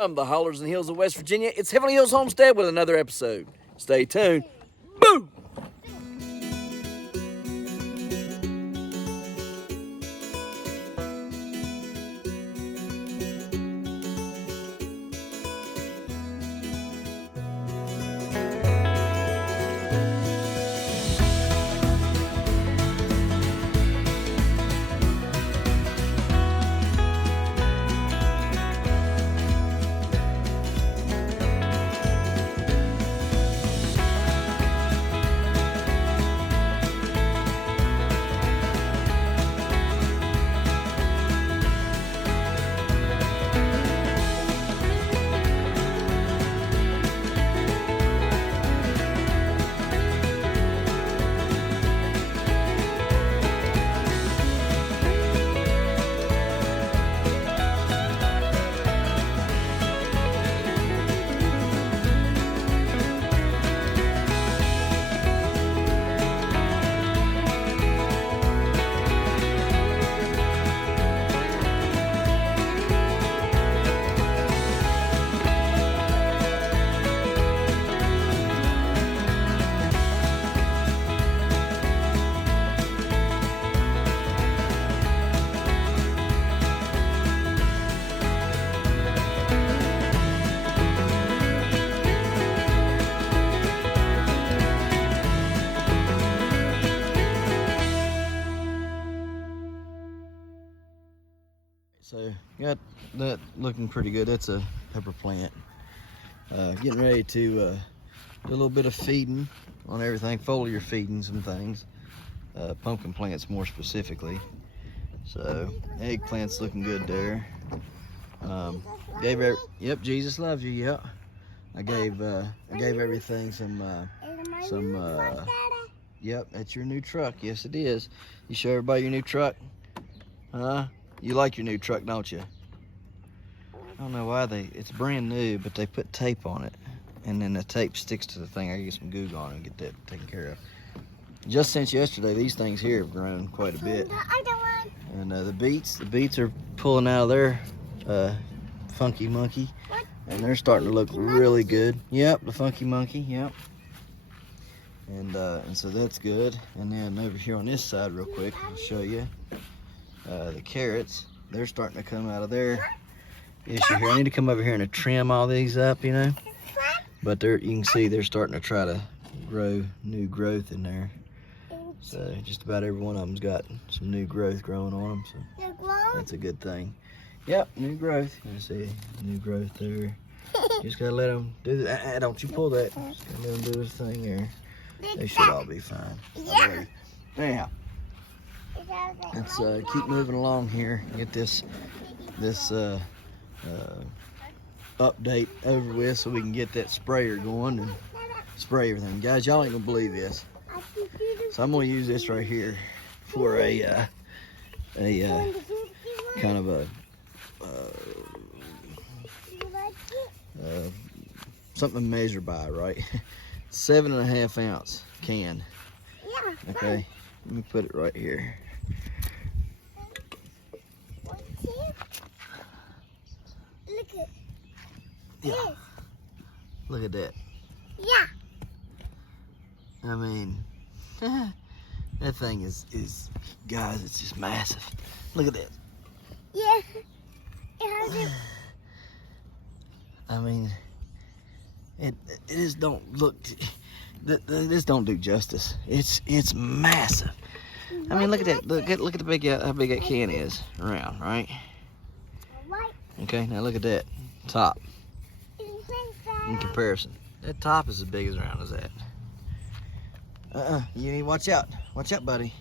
From the hollers and hills of West Virginia, it's Heavenly Hills Homestead with another episode. Stay tuned. Boom! So, got that looking pretty good. That's a pepper plant. Getting ready to do a little bit of feeding on everything, foliar feeding some things. Pumpkin plants more specifically. So, eggplant's looking good there. Yep, Jesus loves you, yep. I gave everything yep, that's your new truck. Yes, it is. You show everybody your new truck? Huh? You like your new truck, don't you? I don't know why it's brand new, but they put tape on it. And then the tape sticks to the thing. I can get some goo on it and get that taken care of. Just since yesterday, these things here have grown quite a bit. And the beets are pulling out of their funky monkey. And they're starting to look really good. Yep, the funky monkey, yep. And so that's good. And then over here on this side real quick, I'll show you. The carrots, they're starting to come out of their issue here. I need to come over here and trim all these up, you know. But you can see they're starting to try to grow new growth in there. So just about every one of them's got some new growth growing on them. So that's a good thing. Yep, new growth. You see new growth there. Just gotta let them do that. Don't you pull that. Just gotta let them do this thing there. They should all be fine. Yeah. Anyhow. Let's keep moving along here. Get this update over with so we can get that sprayer going and spray everything. Guys, y'all ain't gonna believe this. So I'm gonna use this right here for a kind of a something to measure by, right? 7.5 ounce can. Yeah. Okay. Let me put it right here. Look at yeah. this. Look at that. Yeah. I mean, that thing is guys, it's just massive. Look at that. Yeah. It I mean, it just don't look. This don't do justice. It's massive. I mean, look at that. Look at the big how big that can is around, right? Okay, now look at that top. In comparison, that top is as big as around as that. You need to watch out. Watch out, buddy.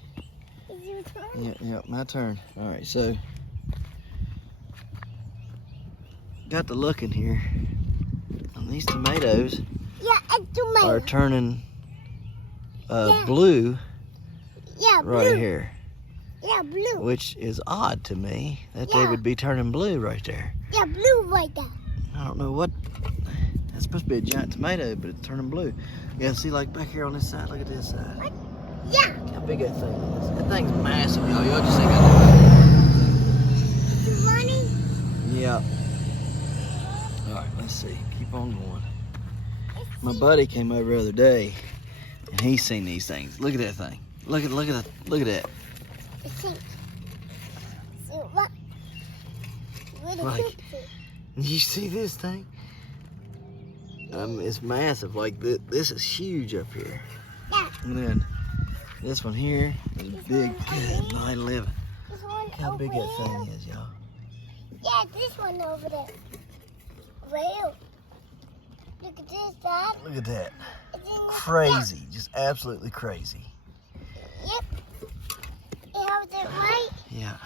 Is your turn? Yeah, my turn. All right, so got the look in here. And these tomatoes are turning blue. Yeah, right here. Yeah, blue. Which is odd to me that they would be turning blue right there. Yeah, blue right there. I don't know what. That's supposed to be a giant tomato, but it's turning blue. Yeah, see, like back here on this side. Look at this side. What? Yeah. Look how big that thing is. That thing's massive, y'all. Y'all just think I Money? Yeah. right, let's see. Keep on going. My buddy came over the other day, and he's seen these things. Look at that thing. Look at that. What? Like, you see this thing? It's massive. Like this is huge up here. Yeah. And then this one here is big. Good night, living. This one Look how big over that thing here. is, y'all. Yeah, this one over there. Well, look at this, Dad. Look at that. It's in the- Crazy, just absolutely crazy. Yep. You have it right? Yeah.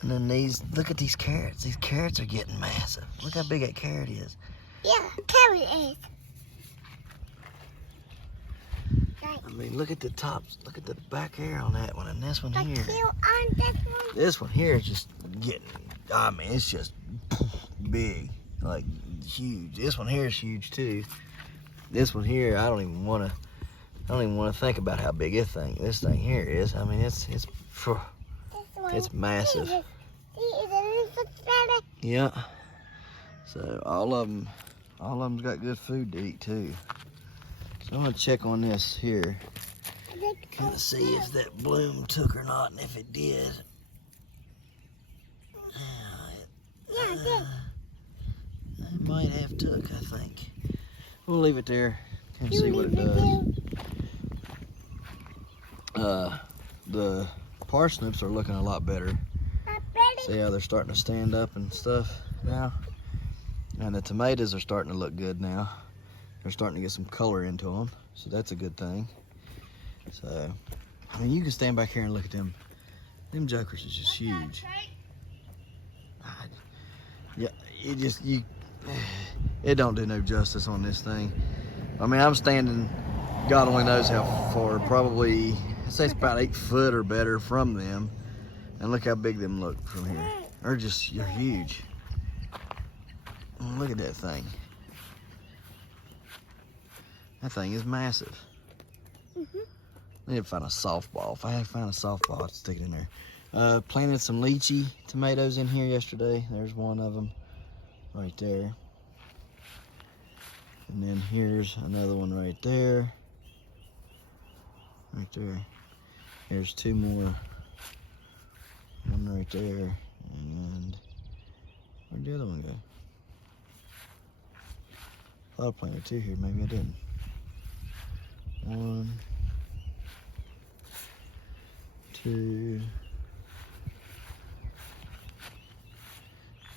And then these, look at these carrots. These carrots are getting massive. Look how big that carrot is. Yeah, carrot is. Right. I mean, look at the tops. Look at the back hair on that one. And this one But here. you on this one? This one here is just getting, I mean, it's just big. Like, huge. This one here is huge, too. This one here, I don't even want to think about how big this thing here is. I mean, it's This one. massive. See, it's a little better. Yeah. So all of them's got good food to eat too. So I'm gonna check on this here, kind of see if that bloom took or not, and if it did, Yeah, it did. it might have took. I think we'll leave it there and see what it leave does. The parsnips are looking a lot better. Not ready. See how they're starting to stand up and stuff now. And the tomatoes are starting to look good now. They're starting to get some color into them, so that's a good thing. So, I mean, you can stand back here and look at them. Them jokers is just huge. Yeah, it don't do no justice on this thing. I mean, I'm standing, God only knows how far, probably, I'd say it's about 8 foot or better from them. And look how big them look from here. You're huge. Look at that thing. That thing is massive. Mm-hmm. I need to find a softball. If I had found a softball, I'd stick it in there. Planted some lychee tomatoes in here yesterday. There's one of them right there. And then here's another one right there. Right there. Here's 2 more. One right there. And where'd the other one go? I thought I planted 2 here, maybe I didn't. 1, 2,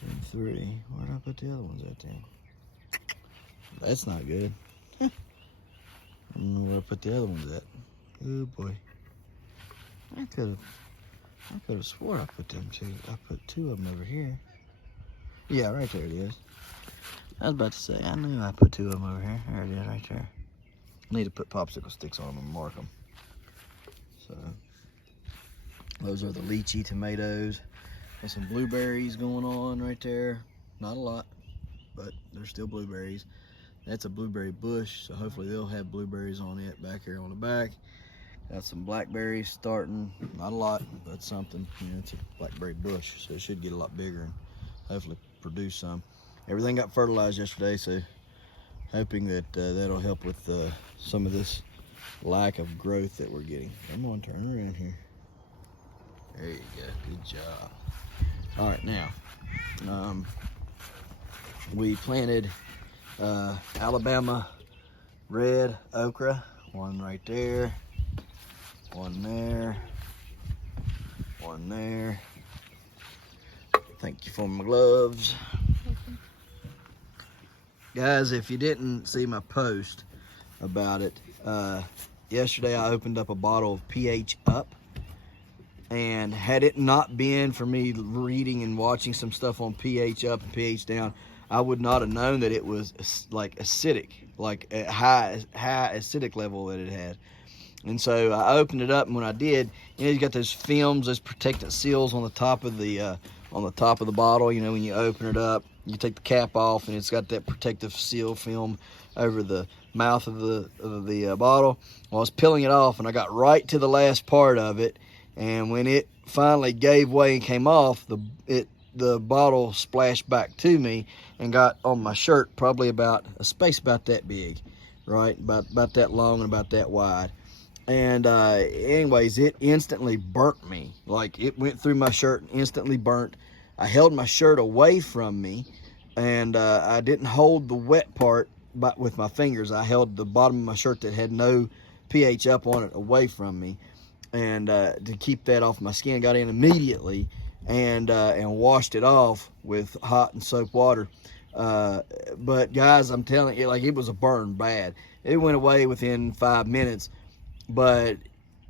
and 3. Where did I put the other ones at then? That's not good. I don't know where I put the other ones at. Oh boy. I could have swore I put them 2. I put 2 of them over here. Yeah, right there it is. I was about to say, I knew I put 2 of them over here. There it is, right there. I need to put popsicle sticks on them and mark them. So, those are the lychee tomatoes. There's some blueberries going on right there. Not a lot, but there's still blueberries. That's a blueberry bush, so hopefully they'll have blueberries on it back here on the back. Got some blackberries starting. Not a lot, but something. You know, it's a blackberry bush, so it should get a lot bigger and hopefully produce some. Everything got fertilized yesterday, so hoping that that'll help with some of this lack of growth that we're getting. Come on, turn around here. There you go, good job. All right, now, we planted Alabama red okra. One right there, one there, one there. Thank you for my gloves. Guys, if you didn't see my post about it, yesterday I opened up a bottle of pH Up, and had it not been for me reading and watching some stuff on pH Up and pH Down, I would not have known that it was like acidic, like a high acidic level that it had. And so I opened it up, and when I did, you know, you got those films, those protectant seals on the top of the bottle. You know, when you open it up, you take the cap off, and it's got that protective seal film over the mouth of the bottle. Well, I was peeling it off, and I got right to the last part of it, and when it finally gave way and came off, the bottle splashed back to me, and got on my shirt probably about a space about that big, right? About that long and about that wide. And anyways, it instantly burnt me. Like, it went through my shirt and instantly burnt. I held my shirt away from me, and I didn't hold the wet part with my fingers. I held the bottom of my shirt that had no pH up on it away from me, and to keep that off my skin. Got in immediately and washed it off with hot and soap water. But guys, I'm telling you, like, it was a burn bad. It went away within 5 minutes, but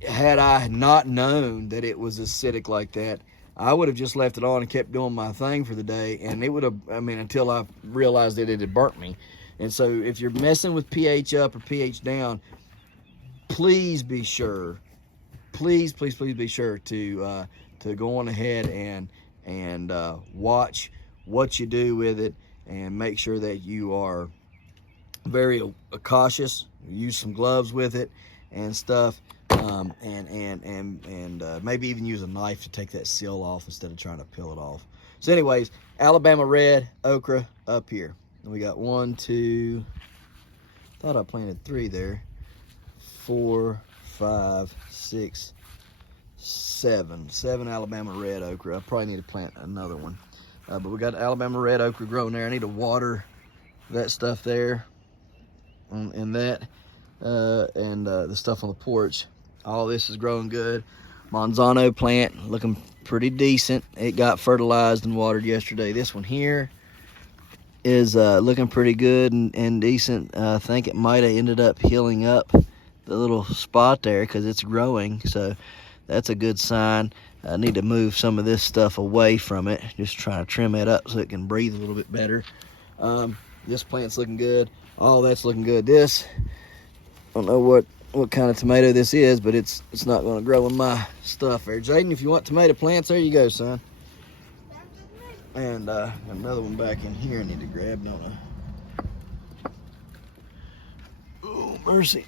had I not known that it was acidic like that, I would have just left it on and kept doing my thing for the day, and it would have, I mean, until I realized that it had burnt me. And so if you're messing with pH up or pH down, please be sure, please be sure to go on ahead and watch what you do with it, and make sure that you are very cautious. Use some gloves with it and stuff, and maybe even use a knife to take that seal off instead of trying to peel it off. So anyways, Alabama red okra up here. And we got 1, 2, thought I planted 3 there, 4, 5, 6, 7 Alabama red okra. I probably need to plant another one, but we got Alabama red okra growing there. I need to water that stuff there, and that the stuff on the porch. All this is growing good. Monzano plant looking pretty decent. It got fertilized and watered yesterday. This one here is looking pretty good and decent. I think it might have ended up healing up the little spot there because it's growing, so that's a good sign. I need to move some of this stuff away from it, just trying to trim it up so it can breathe a little bit better. This plant's looking good. All that's looking good. This, I don't know what kind of tomato this is, but it's not going to grow in my stuff there. Jaden, if you want tomato plants, there you go, son. And another one back in here I need to grab, don't I? Oh, mercy.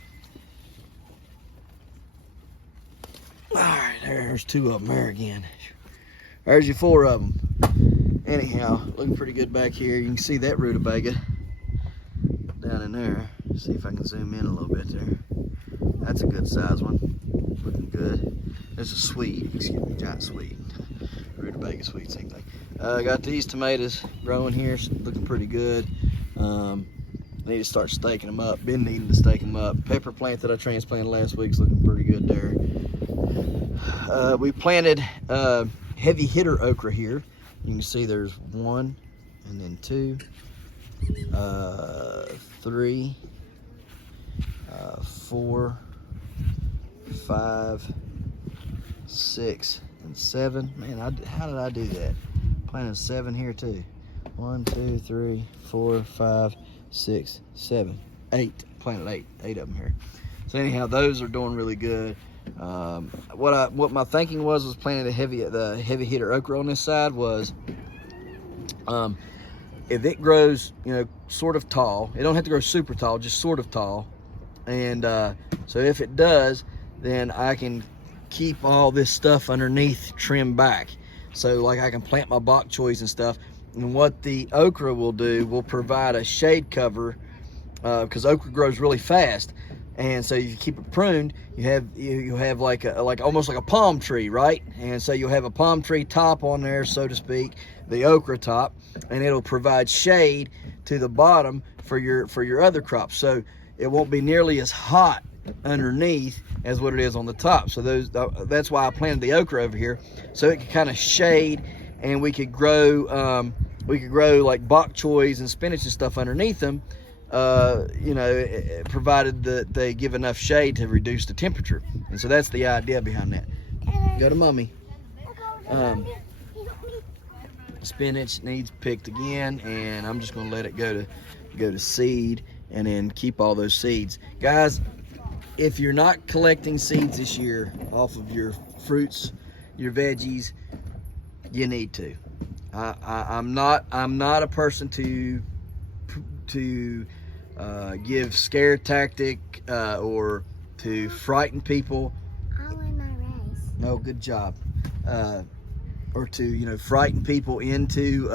All right, there's 2 of them there again. There's your 4 of them. Anyhow, looking pretty good back here. You can see that rutabaga down in there. See if I can zoom in a little bit there. That's a good size one. Looking good. There's a sweet, excuse me, giant sweet. Rutabaga sweet, same thing. Got these tomatoes growing here, looking pretty good. Need to start staking them up. Been needing to stake them up. Pepper plant that I transplanted last week is looking pretty good there. We planted heavy hitter okra here. You can see there's 1, and then 2, 3, 4, 5, 6, and 7. Man, how did I do that? Planted 7 here too. 1, 2, 3, 4, 5, 6, 7, 8. Planted 8 of them here. So anyhow, those are doing really good. What my thinking was planting the heavy hitter okra on this side was, if it grows, you know, sort of tall, it don't have to grow super tall, just sort of tall. And so if it does, then I can keep all this stuff underneath trimmed back. So like I can plant my bok choys and stuff. And what the okra will do, will provide a shade cover, because okra grows really fast. And so if you keep it pruned, you have like almost like a palm tree, right? And so you'll have a palm tree top on there, so to speak, the okra top, and it'll provide shade to the bottom for your other crops. So it won't be nearly as hot underneath as what it is on the top. So that's why I planted the okra over here, so it could kind of shade, and we could grow like bok choys and spinach and stuff underneath them. You know, provided that they give enough shade to reduce the temperature. And so that's the idea behind that. Go to mommy. Spinach needs picked again, and I'm just going to let it go to seed, and then keep all those seeds. Guys, if you're not collecting seeds this year off of your fruits, your veggies, you need to. I'm not a person to give scare tactic or to frighten people. I'll win my race. No, good job. Or to, you know, frighten people into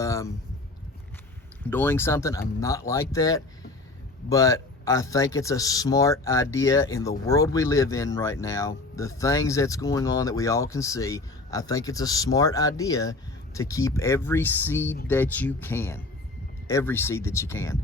doing something. I'm not like that, but I think it's a smart idea in the world we live in right now, the things that's going on that we all can see. I think it's a smart idea to keep every seed that you can. Every seed that you can.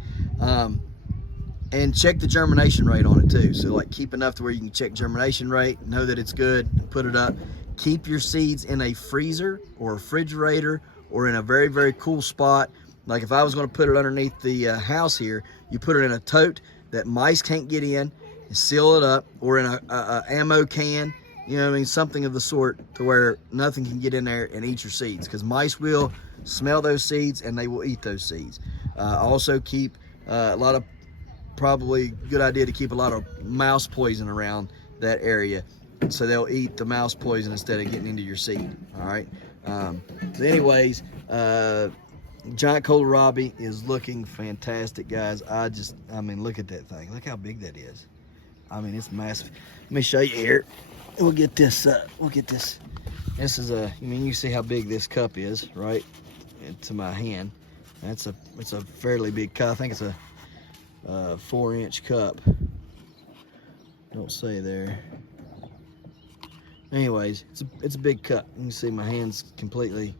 And check the germination rate on it too. So like keep enough to where you can check germination rate, know that it's good, put it up. Keep your seeds in a freezer or a refrigerator or in a very, very cool spot. Like if I was gonna put it underneath the house here, you put it in a tote that mice can't get in and seal it up, or in a ammo can, you know what I mean, something of the sort to where nothing can get in there and eat your seeds, because mice will smell those seeds and they will eat those seeds. Also keep a lot of, probably good idea to keep a lot of mouse poison around that area, so they'll eat the mouse poison instead of getting into your seed. All right. So anyways, giant kohlrabi is looking fantastic, guys. I mean, look at that thing. Look how big that is. I mean, it's massive. Let me show you here. We'll get this. This is I mean, you see how big this cup is, right? To my hand. It's a fairly big cup. I think it's a 4-inch cup. Don't say there. Anyways, it's a big cup. You can see my hand's completely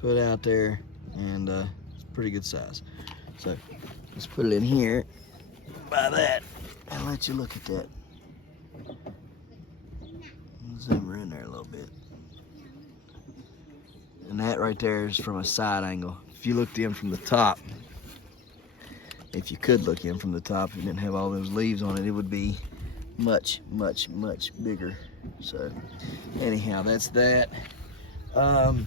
put out there, and it's pretty good size. So let's put it in here by that and let you look at that. Zoom her in there a little bit. And that right there is from a side angle. If you looked in from the top, if you could look in from the top, if you didn't have all those leaves on it, it would be much, much, much bigger. So anyhow, that's that. And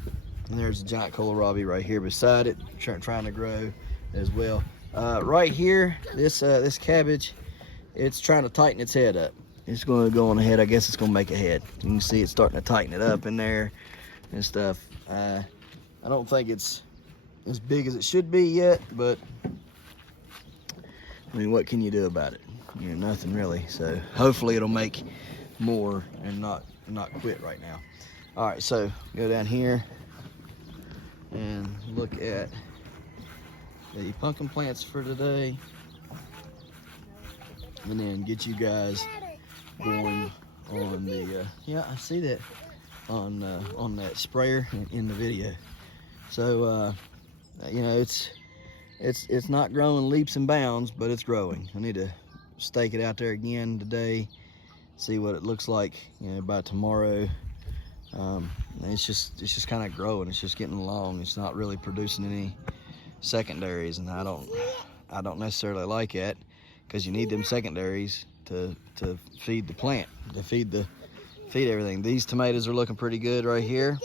there's a giant kohlrabi right here beside it, trying to grow as well. Right here, this cabbage, it's trying to tighten its head up. It's going to go on ahead. I guess it's going to make a head. You can see it's starting to tighten it up in there and stuff. I don't think it's as big as it should be yet, but I mean, what can you do about it? You know, nothing really. So hopefully it'll make more and not quit right now. All right, so go down here and look at the pumpkin plants for today, and then get you guys going on the yeah, I see that on that sprayer in the video. So you know, it's not growing leaps and bounds, but it's growing. I need to stake it out there again today, see what it looks like, you know, by tomorrow. It's just kind of growing. It's just getting along. It's not really producing any secondaries, and I don't necessarily like that, because you need them secondaries to feed the plant, to feed everything. These tomatoes are looking pretty good right here.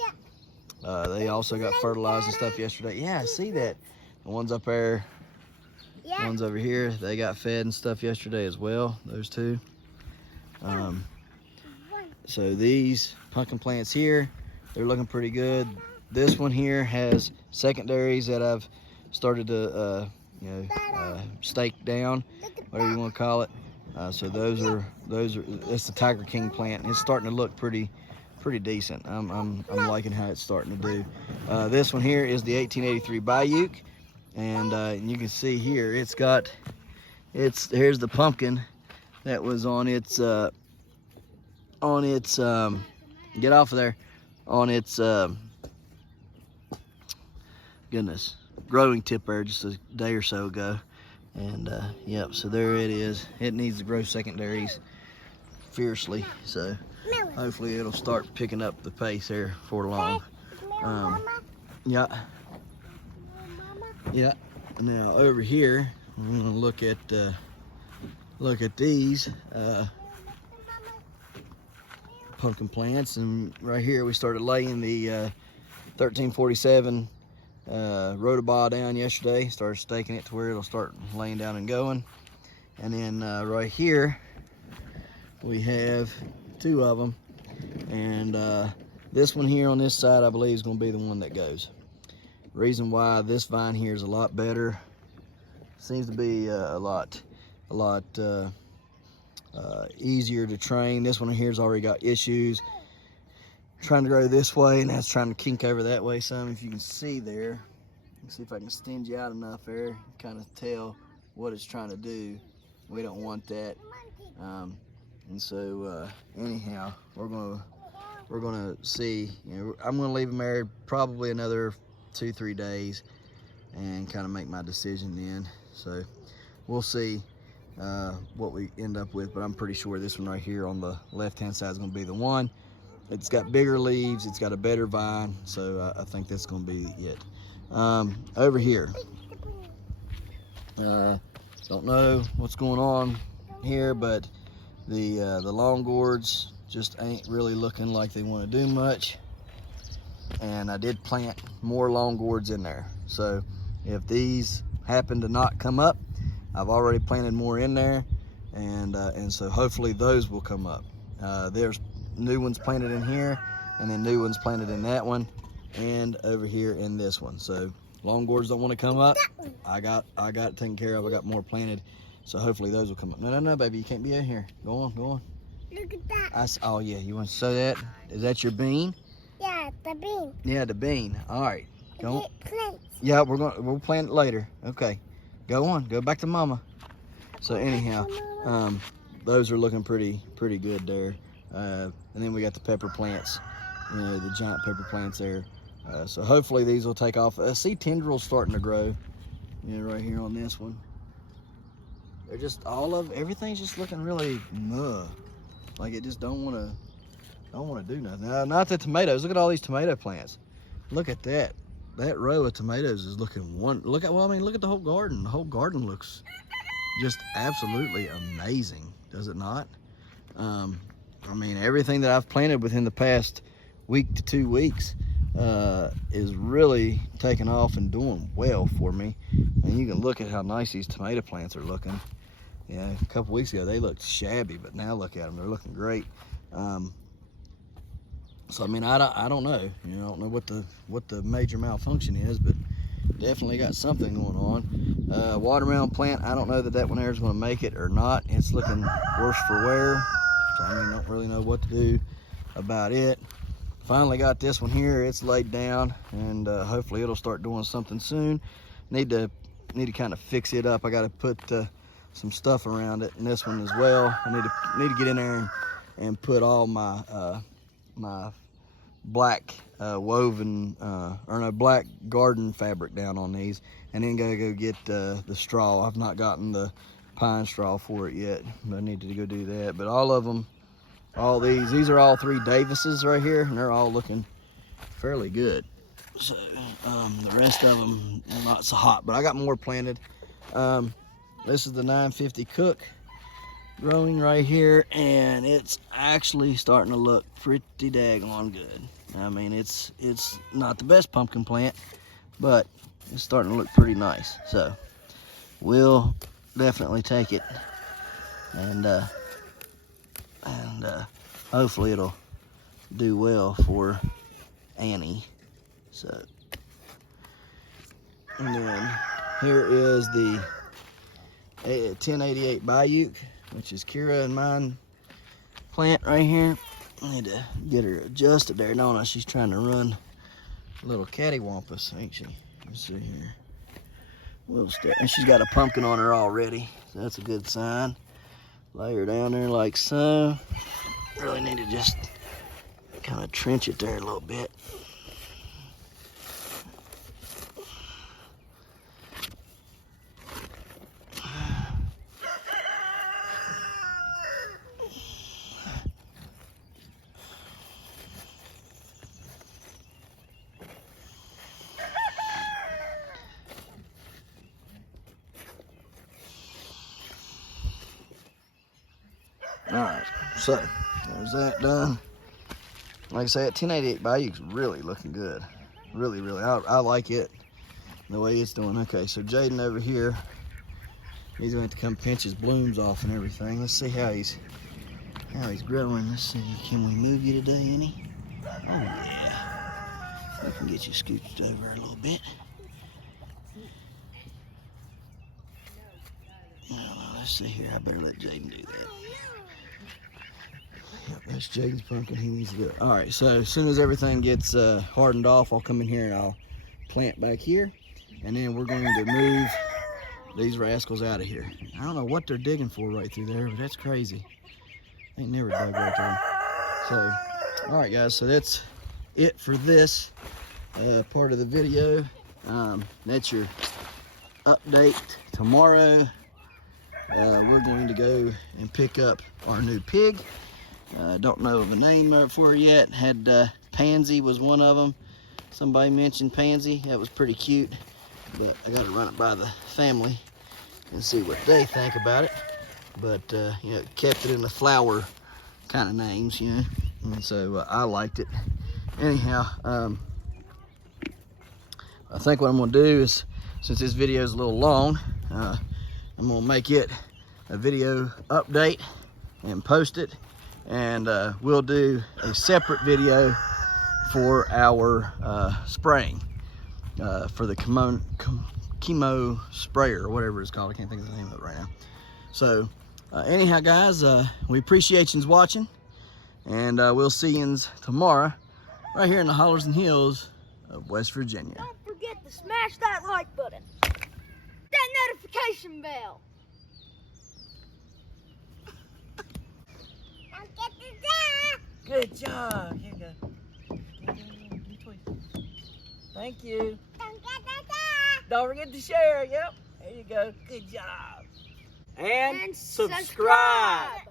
They also got fertilized and stuff yesterday. Yeah, I see that. The ones up there, the ones over here, they got fed and stuff yesterday as well, those two. So these pumpkin plants here, they're looking pretty good. This one here has secondaries that I've started to stake down, whatever you want to call it. So that's the Tiger King plant, and it's starting to look pretty decent. I'm liking how it's starting to do. This one here is the 1883 Bayuk, and you can see here here's the pumpkin that was on its get off of there, on its goodness, growing tip there just a day or so ago. And yep, so there it is. It needs to grow secondaries fiercely, so hopefully it'll start picking up the pace here for long. Yeah. Now over here, we're gonna look at these pumpkin plants, and right here we started laying the 1347 rhodobah down yesterday. Started staking it to where it'll start laying down and going. And then right here we have two of them, and this one here on this side I believe is going to be the one that goes. Reason why this vine here is a lot better, seems to be a lot easier to train. This one here has already got issues trying to grow this way, and that's trying to kink over that way some, if you can see there. See if I can extend you out enough there, kind of tell what it's trying to do. We don't want that. And so anyhow, we're gonna see. You know, I'm gonna leave them there probably another 2-3 days, and kind of make my decision then. So we'll see what we end up with. But I'm pretty sure this one right here on the left-hand side is gonna be the one. It's got bigger leaves. It's got a better vine. So I think that's gonna be it. Over here, don't know what's going on here, but the long gourds just ain't really looking like they want to do much. And I did plant more long gourds in there, so if these happen to not come up, I've already planted more in there, and so hopefully those will come up. There's new ones planted in here, and then new ones planted in that one, and over here in this one. So long gourds don't want to come up. I got it taken care of. I got more planted, so hopefully those will come up. No, baby, you can't be in here. Go on. Look at that. Oh yeah, you want to sow that? Is that your bean? Yeah, the bean. Yeah, the bean. All right, go on. Plants. Yeah, we'll plant it later. Okay, go on. Go back to mama. So anyhow, those are looking pretty good there. And then we got the pepper plants. You know, the giant pepper plants there. So hopefully these will take off. I see tendrils starting to grow, you know, right here on this one. They're just everything's just looking really like it just don't want to do nothing. Not the tomatoes. Look at all these tomato plants. Look at that. That row of tomatoes is looking look at the whole garden. The whole garden looks just absolutely amazing, does it not? I mean, everything that I've planted within the past week to 2 weeks is really taking off and doing well for me. And you can look at how nice these tomato plants are looking. Yeah, a couple weeks ago they looked shabby, but now look at them, they're looking great. So I mean, I don't know, you know, I don't know what the major malfunction is, but definitely got something going on. Watermelon plant, I don't know that one there is going to make it or not. It's looking worse for wear, so I mean, don't really know what to do about it. Finally got this one here. It's laid down, and hopefully it'll start doing something soon. Need to kind of fix it up. I got to put some stuff around it, and this one as well. I need to get in there and put all my my black woven black garden fabric down on these, and then go get the straw. I've not gotten the pine straw for it yet, but I need to go do that. But all of them, all these are all 3 Davises right here, and they're all looking fairly good. So the rest of them not so hot, but I got more planted. This is the 950 Cook growing right here, and it's actually starting to look pretty daggone good. I mean, it's not the best pumpkin plant, but it's starting to look pretty nice. So we'll definitely take it, and hopefully it'll do well for Annie. So, and then here is the 1088 Bayou, which is Kira and mine plant right here. I need to get her adjusted there, don't I? She's trying to run a little cattywampus, ain't she? Let's see here. We'll start. And she's got a pumpkin on her already, so that's a good sign. Lay her down there like so. Really need to just kind of trench it there a little bit. Alright, so there's that done. Like I said, 1088 Bayou's really looking good. Really, I like it the way it's doing. Okay, so Jaden over here, he's going to come pinch his blooms off and everything. Let's see how he's growing. Let's see, can we move you today, Annie? Oh yeah. We can get you scooched over a little bit. Now, let's see here. I better let Jaden do that. Yep, that's Jaden's pumpkin. He needs to do it. All right, so as soon as everything gets hardened off, I'll come in here and I'll plant back here. and then we're going to move these rascals out of here. I don't know what they're digging for right through there, but that's crazy. They never dug right there. So, all right, guys. So that's it for this part of the video. That's your update. Tomorrow, we're going to go and pick up our new pig. Don't know of a name for her yet. Had Pansy was one of them. Somebody mentioned Pansy. That was pretty cute, but I got to run it by the family and see what they think about it. But you know, kept it in the flower kind of names, you know, and so I liked it. Anyhow, I think what I'm gonna do is, since this video is a little long, I'm gonna make it a video update and post it, and we'll do a separate video for our spraying for the chemo sprayer, or whatever it's called. I can't think of the name of it right now. So anyhow, guys, we appreciate you watching, and we'll see you tomorrow right here in the hollers and hills of West Virginia. Don't forget to smash that like button, that notification bell. Don't get the dog. Good job. Here you go. Thank you. Don't get the dog. Don't forget to share. Yep. There you go. Good job. And And subscribe.